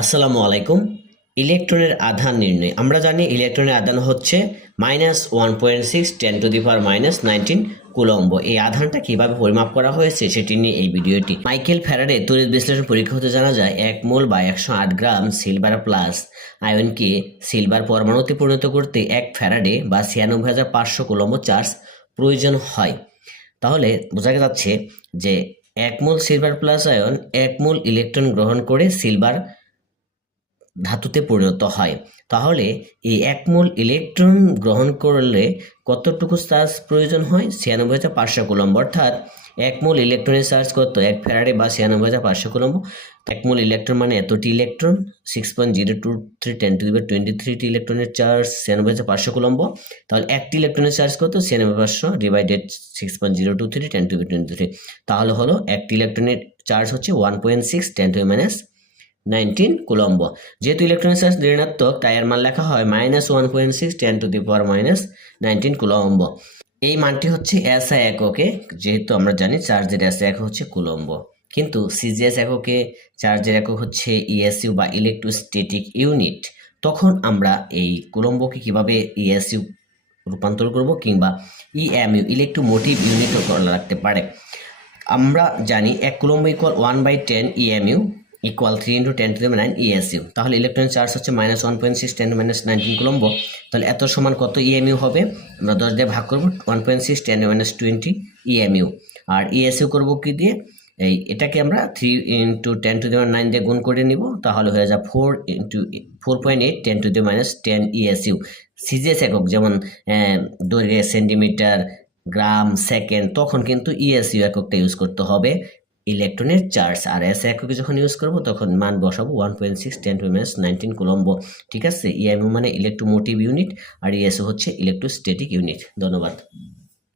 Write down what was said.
আসসালামু আলাইকুম। ইলেকট্রনের আধান নির্ণয়। আমরা জানি ইলেকট্রনের আধান হচ্ছে minus one point six ten two the power minus nineteen coulomb. এই আধানটা কীভাবে পরিমাপ করা হয়েছে সেটি নিয়ে এই ভিডিওটি। মাইকেল ফ্যারাডে তড়িৎ বিশ্লেষণ পরীক্ষা হতে জানা যায়, এক মোল বা একশো আট গ্রাম সিলভার প্লাস আয়নকে সিলভার পরমাণুতে পরিণত করতে এক ফ্যারাডে বা ছিয়ানব্বই হাজার পাঁচশো কুলম্ব চার্জ প্রয়োজন হয়। তাহলে বোঝা যাচ্ছে যে এক মোল সিলভার প্লাস আয়ন এক মোল ইলেকট্রন গ্রহণ করে সিলভার ধাতুতে পরিণত হয়। তাহলে এই এক মোল ইলেকট্রন গ্রহণ করলে কতটুকু চার্জ প্রয়োজন হয়? ছিয়ানব্বই হাজার পাঁচশো কুলম্ব। অর্থাৎ এক মোল ইলেকট্রনের চার্জ কত? এক ফ্যারাডে বা ছিয়ানব্বই হাজার পাঁচশো কুলম্ব। এক মোল ইলেকট্রন মানে এতটি electron? Six point zero two three ten two দিবে টোয়েন্টি থ্রিটি ইলেকট্রনের চার্জ ছিয়ানব্বই হাজার পাঁচশো কুলম্ব। তাহলে একটি ইলেকট্রনের চার্জ কত? ছিয়ানব্বই পাঁচশো divided six point zero two three ten two twenty three তাহলে হলো একটি ইলেকট্রনের চার্জ হচ্ছে one point six ten two minus nineteen coulomb. যেহেতু ইলেকট্রনিক চার্জ ঋণাত্মক, তাই এর মান লেখা হয় minus one point six ten two the power minus nineteen coulomb. এই মানটি হচ্ছে এসআই এককে, যেহেতু আমরা জানি চার্জের এসআই একক হচ্ছে কুলম্ব। কিন্তু সিজিএস এককে, চার্জের একক হচ্ছে ইএসইউ বা ইলেকট্রোস্ট্যাটিক ইউনিট তখন আমরা এই কুলম্বকে কীভাবে ইএসইউ রূপান্তর করব কিংবা ইএমইউ ইলেকট্রোমোটিভ ইউনিটও করা রাখতে পারে। আমরা জানি এক coulomb equal one by ten EMU equal three into ten two nine ESU তাহলে ইলেকট্রনিক চার্জ হচ্ছে minus one point six ten minus nineteen coulomb. তাহলে এত সমান কত ইএমইউ হবে? আমরা দশ দিয়ে ভাগ করব one point six ten minus twenty EMU আর ইএসইউ করব কি দিয়ে? এই এটাকে আমরা three into ten two the nine দিয়ে গুণ করে নিব, তাহলে হয়ে যায় four into four point eight ten two the minus ten ESU CGS একক, যেমন দৈর্ঘ্যে সেন্টিমিটার গ্রাম সেকেন্ড তখন কিন্তু ইএসইউ এককটা ইউজ করতে হবে। ইলেকট্রনের চার্জ আর এস এককে যখন ইউজ করব, তখন মান বসাবো one point six ten two minus nineteen coulomb ঠিক আছে? ইএমইউ মানে ইলেকট্রোমোটিভ ইউনিট আর ইএসও হচ্ছে ইলেকট্রোস্ট্যাটিক ইউনিট ধন্যবাদ।